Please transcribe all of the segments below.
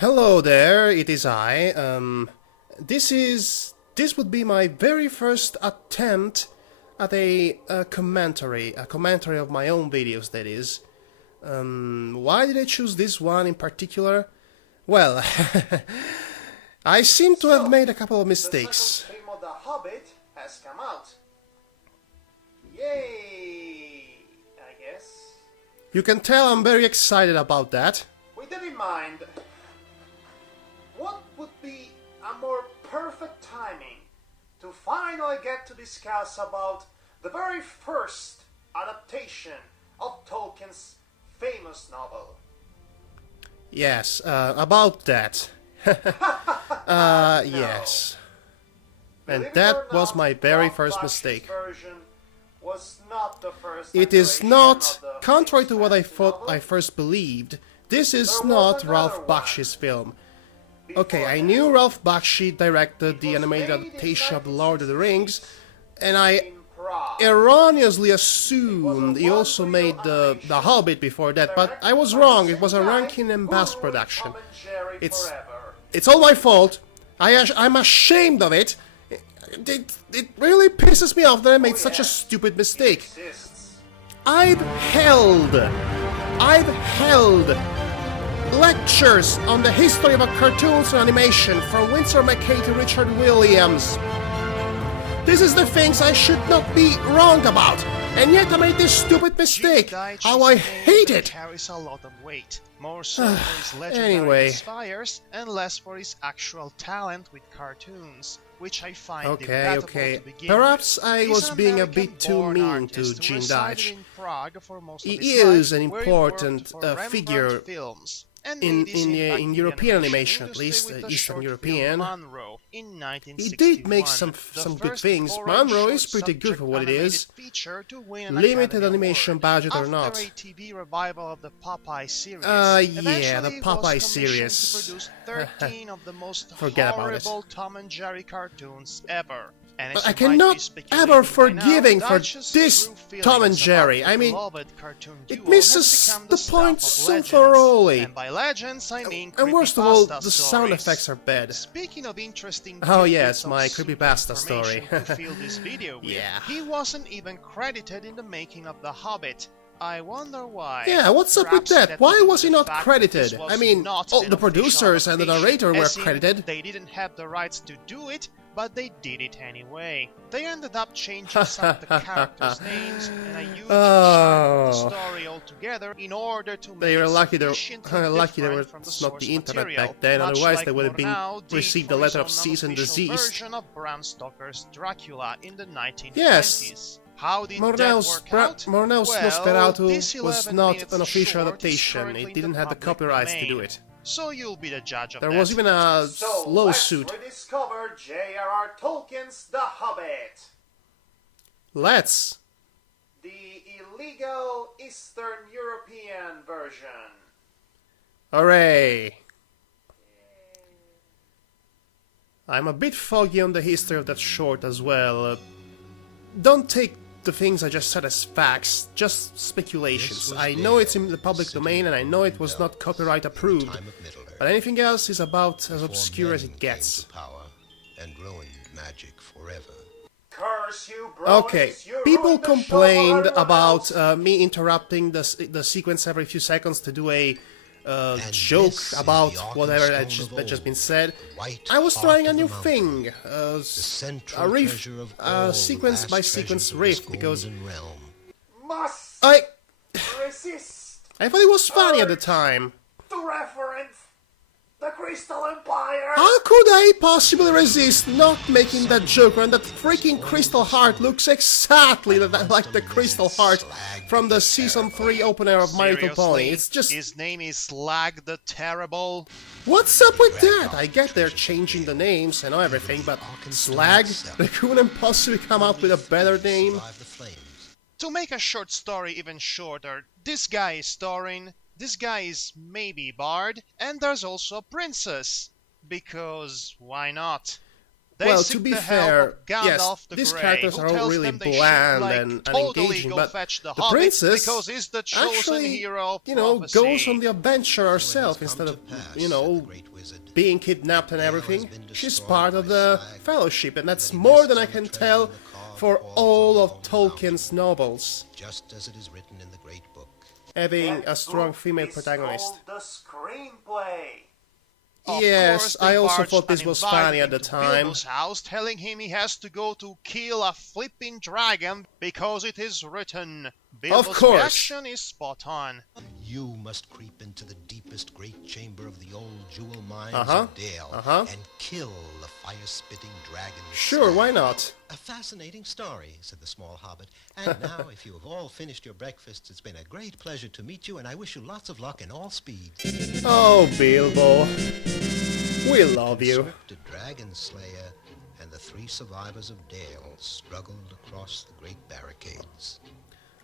Hello there, it is I. This would be my very first attempt at a commentary of my own videos, that is. Why did I choose this one in particular? Well, I seem to have made a couple of mistakes. The second film of The Hobbit has come out. Yay, I guess. You can tell I'm very excited about that. With that in mind, what would be a more perfect timing to finally get to discuss about the very first adaptation of Tolkien's famous novel? Yes, about that. Yes. And that was my very first mistake. It is not, contrary to what I thought I first believed, this is not Ralph Bakshi's film. Okay, I knew Ralph Bakshi directed the animated adaptation of The Lord of the Rings, and I erroneously assumed he also made the Hobbit before that, but I was wrong. It was a Rankin and Bass production. It's all my fault. I'm ashamed of it. It really pisses me off that I made such a stupid mistake. I've held lectures on the history of cartoons and animation from Winsor McKay to Richard Williams. This is the things I should not be wrong about, and yet I made this stupid mistake. How I hate it! Carries a lot of weight, more so for his legendary Anyway. inspires and less for his actual talent with cartoons, which I find Okay. to begin Perhaps with. I He's was an being a bit too American-born mean to artist who Gene resided Deitch. in Prague for most of He his is life, an where he worked important for Rembrandt figure Films, and in made his impact in the European animation, at industry least with the Eastern short European. film Monroe in He did make 1961, some the good first things. foreign Monroe is short pretty good for what it subject is. animated feature to win an Limited Academy animation Award. budget or After not. a TV revival of the Popeye series, Yeah, eventually the he was Popeye commissioned series. to produce 13 of the most Forget about it. horrible Tom and Jerry cartoons ever. And But as I you might cannot be speculating ever by forgive now, for Deitch's this true feelings Tom and about Jerry. the I mean, beloved cartoon it duo misses has become the stuff point of so legends. thoroughly. And by legends, I mean And worst of all, creepypasta the sound stories. effects are bad. Speaking of interesting Oh, tidbits yes, of my super creepypasta story. information to fill this video with, Yeah. he wasn't even credited in the making of The Hobbit. I wonder why. Yeah, what's up with Perhaps that? Why to do was he with the not fact that credited? this was I mean, not all an the official producers and the adaptation, narrator were as in credited. They didn't have the rights to do it, but they did it anyway. They ended up changing some of the characters' names, and a huge chunk of the story altogether in order to make They were it lucky sufficiently lucky there different was from the not source the internet material, back then, much otherwise like they would have been Murnau did received a for his letter of own cease and unofficial desist. version of Bram Stoker's Dracula in the 1920s. Yes. How did that Murnau's work out? Murnau's Well, Nosferatu this was 11 not minutes an official short is adaptation. currently It in didn't have the public copyrights to domain. do it. So you'll be the judge of There that. was even a So lawsuit. let's rediscover J.R.R. Tolkien's The Hobbit, Let's. the illegal Eastern European version. Hooray! I'm a bit foggy on the history of that short as well. Don't take the things I just said as facts, just speculations. I know it's in the public domain and I know it was not copyright approved, but anything else is about as obscure as it gets. Power and ruined magic forever. Curse you, Okay, Bronies, you people ruined the show for complained everyone about else. me interrupting the sequence every few seconds to do a And joke this is about the whatever Arkenstone had of just old, been said. white I was heart trying a of the new mountain, thing, the central a riff, treasure of all sequence the by vast sequence treasures of riff, this because golden realm. Must I resist thought it was funny at the time. to reference the Crystal Empire. How could I possibly resist not making that joke when that freaking crystal heart looks exactly like the crystal heart from the season 3 opener of My Little Pony? Seriously? It's just... His name is Slag the Terrible. What's up with that? I get they're changing the names and everything, but Slag? They couldn't possibly come up with a better name? Survive the flames. To make a short story even shorter, this guy is Thorin, this guy is maybe Bard, and there's also a princess. Because why not? They well, seek to be the help fair, of Gandalf yes, the these Grey, characters who are all tells really them they should, bland like, and totally unengaging, go but fetch the the Hobbit princess because he's the chosen actually, hero of you know, prophecy. goes on the adventure herself Come instead to of, pass, you said the know, great wizard. being kidnapped and Dale has everything. been She's destroyed part of by the Slag, Fellowship, and that's that he more nests than I on the can treasure tell in the carved for walls all the of Holy Tolkien's novels, just as it is written in the great book. having a That strong book female is protagonist. called the screenplay. Of Yes, course, I they also barged thought this was uninvited funny at the into time. Bilbo's house, telling him he has to go to kill a flipping dragon because it is written. Bilbo's course. reaction is spot on. You must creep into the deepest great chamber of the old jewel mines Uh-huh, of Dale and kill the fire-spitting dragon. Sure, Slag. why not? A fascinating story, said the small hobbit. And now, if you have all finished your breakfasts, it's been a great pleasure to meet you, and I wish you lots of luck and all speed. Oh, Bilbo. We love you. Swift the dragon slayer and the three survivors of Dale struggled across the great barricades.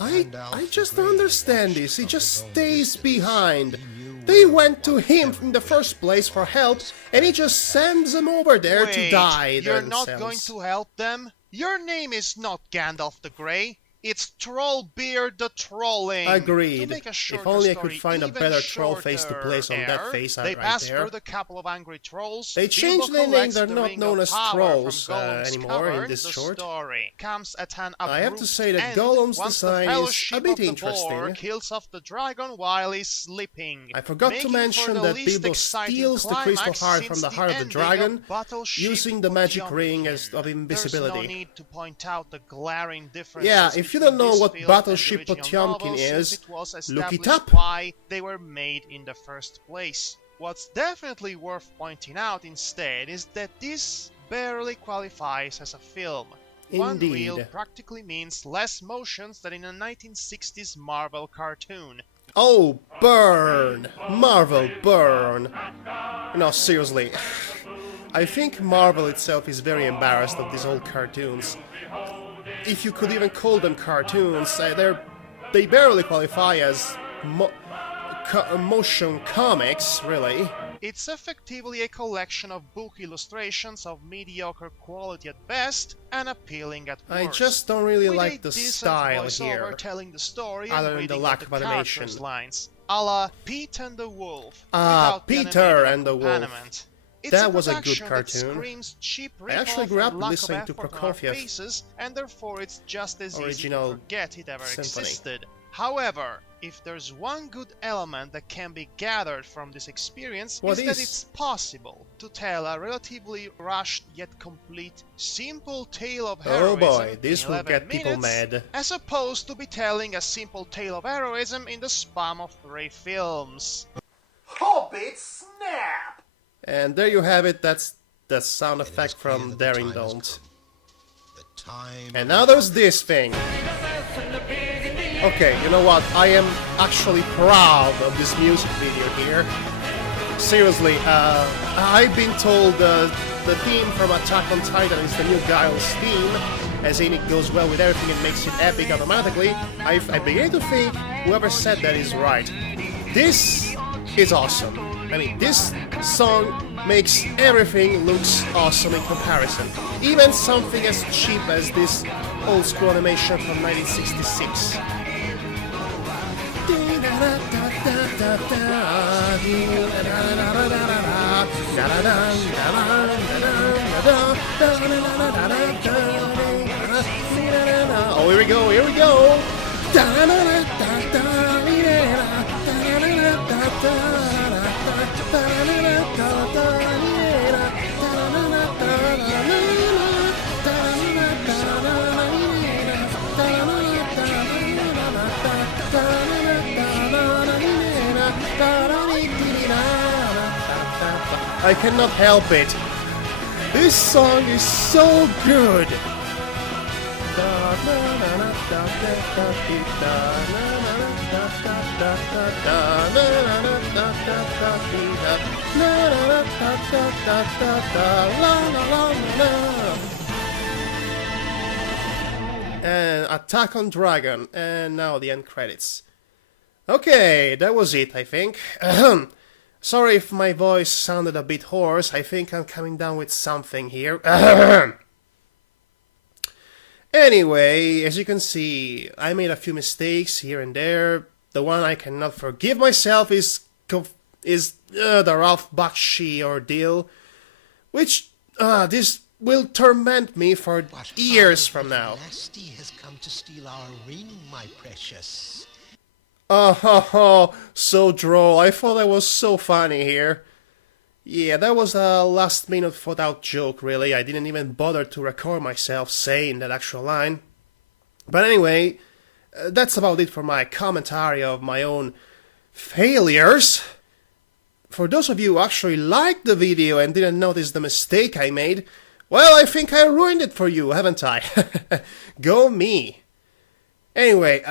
I just don't understand this. He just stays behind. They went to him in the first place for help, and he just sends them over there to Wait, die you're themselves. not going to help them? Your name is not Gandalf the Grey. It's Trollbeard the Trolling. Agreed. To make a shorter If only I story could find a even better troll face to shorter place on that there, face they right pass there. through the couple of angry trolls. They changed Bilbo their names, collects they're the not Ring known of as Power trolls from Gollum's anymore in cavern. this The short. story comes at an I have to say that end Gollum's once the design is Fellowship a bit of the interesting. Boar kills off the dragon while he's sleeping. I forgot to making mention for the that least Bilbo exciting steals the crystal climax heart from since the heart of the ending dragon, Battleship using the magic Potemkin. ring as of There's invisibility. no need to point out the glaring differences. Yeah, if you between don't know this what film Battleship and the original Potemkin novel, is, since it was look it established up. why they were made in the first place. What's definitely worth pointing out instead is that this barely qualifies as a film. One reel Indeed. practically means less motions than in a 1960s Marvel cartoon. Oh, burn! Marvel, burn! No, seriously. I think Marvel itself is very embarrassed of these old cartoons. If you could even call them cartoons, they barely qualify as motion comics, really. It's effectively a collection of book illustrations of mediocre quality at best and appealing at worst. I just don't really with like a the decent style voiceover here. telling the story Other and than the reading lack of of the animation. characters' lines, a la Pete and the Wolf. Ah, without the Peter animated and the Wolf. accompaniment. It's That was a good production that cartoon. screams cheap I actually rip-off grew up and lack of listening to effort on our Prokofiev faces, and therefore it's just as easy original to forget it ever symphony. existed. However, if there's one good element that can be gathered from this experience, What is that is? it's possible to tell a relatively rushed yet complete, simple tale of Oh heroism boy, this in will 11 get people minutes, mad. as opposed to be telling a simple tale of heroism in the span of 3 films. Hobbit snap! And there you have it, that's the sound And it is effect clear from that the Daring time has Don't. come. The time And now there's this thing. Okay, you know what? I am actually proud of this music video here. Seriously, I've been told the theme from Attack on Titan is the new Giles theme, as in it goes well with everything and makes it epic automatically. I begin to think whoever said that is right. This is awesome. I mean, this song makes everything looks awesome in comparison. Even something as cheap as this old school animation from 1966. Oh, here we go, here we go! I cannot help it. This song is so good. And Attack on Dragon, and now the end credits. Okay, that was it, I think. Sorry if my voice sounded a bit hoarse. I think I'm coming down with something here. Anyway, as you can see, I made a few mistakes here and there. The one I cannot forgive myself is the Ralph Bakshi ordeal, which this will torment me for years from now. Nasty has come to steal our ring, my precious. So droll. I thought I was so funny here. Yeah, that was a last-minute thought-out joke, really. I didn't even bother to record myself saying that actual line. But anyway, that's about it for my commentary of my own failures. For those of you who actually liked the video and didn't notice the mistake I made, well, I think I ruined it for you, haven't I? Go me. Anyway,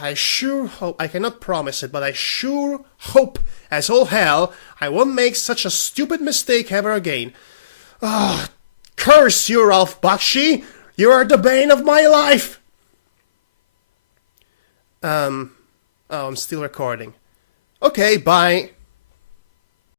I sure hope, I cannot promise it, but I sure hope as all hell I won't make such a stupid mistake ever again. Curse you, Ralph Bakshi! You are the bane of my life! Oh, I'm still recording. Okay, bye.